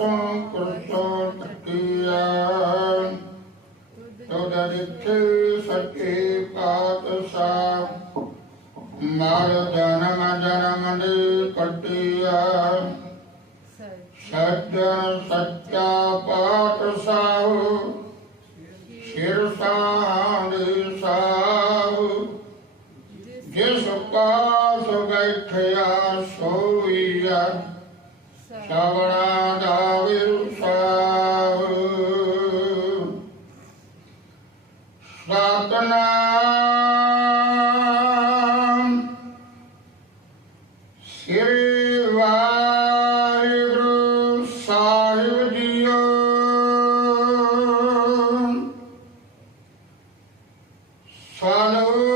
ਤੋਂ ਕੁਰਸੋ ਤਕੀਆ ਤੁਧ ਰਿਖੇ ਪਾਤਸ਼ਾਹ ਮਰ ਜਨਮ ਜਨਮ ਦੇ ਕਟਿਆ ਸੱਚ ਸੱਚਾ ਪਾਤਸ਼ਾਹ ਸਿਰ ਸਾਹੇ ਸਾਹ ਜਿਸ ਪਾਸ ਬੈਠਿਆ ਸੋਈਆ ਸ਼ਬੜਾ ਦਾ ਵਿਰਸਾਵ ਸਤਨਾਮ ਸ੍ਰੀ ਵਾਹਿਗੁਰੂ ਸਾਹਿਬ ਜੀਓ। ਸਲੋਕ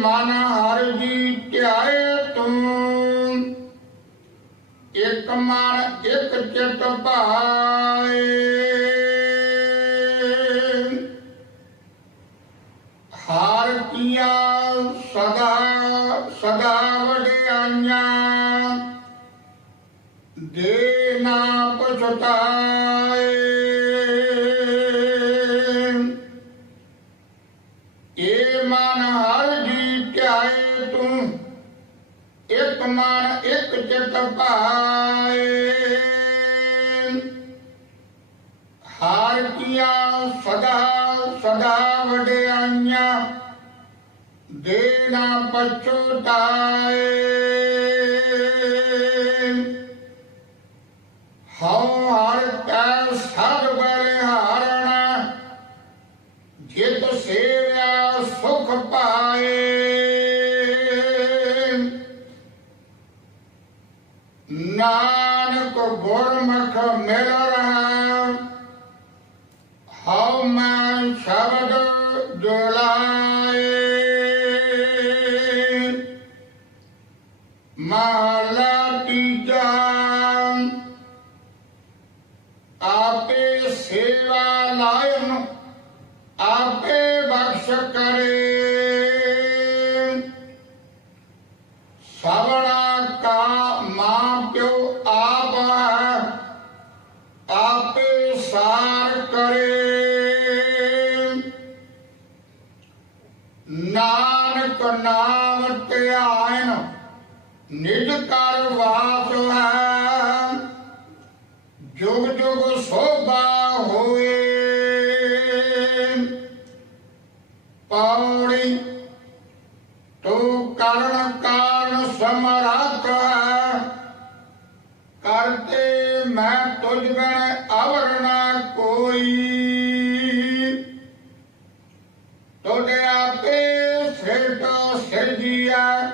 ਮਨ ਹਰਿ ਜੀ ਧਿਆਏ ਤੂੰ ਇਕ ਮਨ, ਇਕ ਚਿਤ ਭਾਏ। ਹਾਰ ਕੀਆ ਸਦਾ ਸਦਾ ਵਡਿਆਈਆਂ। ਦੇ ਨਾ ਪਛਤਾਏ ਏ ਮਨ ਹਰ ਜੀ ਧਿਆਏ ਤੂੰ। ਇਕ ਮਨ, ਇਕ ਚਿਤ ਭਾਏ ਹਾਰ ਕੀਆ, ਸਦਾ ਸਦਾ ਵਡਿਆਈਆਂ। ਦੇ ਨਾ ਪਛਤਾਏ ਹਉ ਹਰ ਕੈ ਸਦ ਬਲਿਹਾਰਣਾ। ਜਿਤ ਸੇਵਿਆ ਸੁਖ ਪਾਏ। ਨਾਨਕ ਗੁਰਮੁਖ ਮਿਲ ਰਹਾ। ਹਉ ਮੈਂ ਸ਼ਬਦ ਜੁਲਾਏ। ਮਹਲਾ ਤੀਜਾ। ਆਪੇ ਸੇਵਾ ਲਾਇਨ ਆਪੇ ਬਖਸ਼ ਕਰੇ। ਆਪੇ ਸਾਰ ਕਰੇ। ਨਾਨਕ ਨਾਮ ਧਿਆਨ, ਨਿਜ ਕਰ ਵਾਸ ਹੈ। ਜੁਗ ਜੁਗ ਸੋਭਾ ਹੋਏ। ਪੌੜੀ ਤੂੰ ਕਰਨ ਕਾਰਨ ਸਮਰੱਥ ਹੈ। ਮੈਂ ਤੁਝ ਬਿਨ ਅਵਰ ਕੋਈ। ਤੋਡੇ ਆਪੇ ਸਿਰਟ ਸਿਰਜੀਆ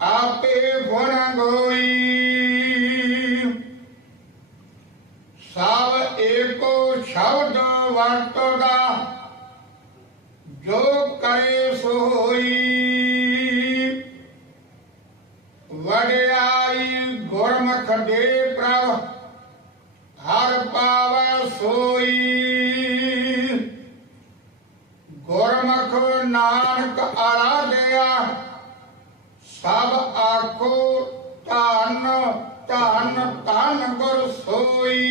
ਆਪੇ ਗੁਣ ਗੋਈ। ਸਭ ਏਕੋ ਸ਼ਬਦ ਵਰਤਦਾ ਜੋ ਕਰੇ ਸੋ ਹਰ ਪਾਵੈ ਸੋਈ। ਗੁਰਮੁਖ ਨਾਨਕ ਆਰਾਧਿਆ, ਸਭ ਆਖੋ ਧੰਨ ਧੰਨ ਧੰਨ ਗੁਰ ਸੋਈ।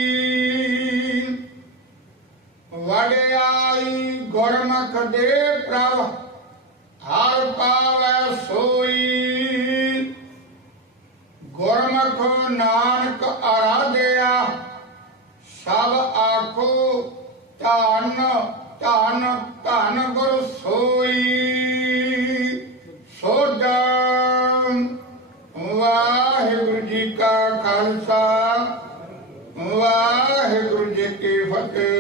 ਵਡਿਆਈ ਗੁਰਮੁਖ ਦੇ ਧੰਨ ਧੰਨ ਧੰਨ ਗੁਰ ਸੋਈ। ਸੋਦਾ ਵਾਹਿਗੁਰੂ ਜੀ ਕਾ ਖਾਲਸਾ ਵਾਹਿਗੁਰੂ ਜੀ ਕੀ ਫਤਿਹ।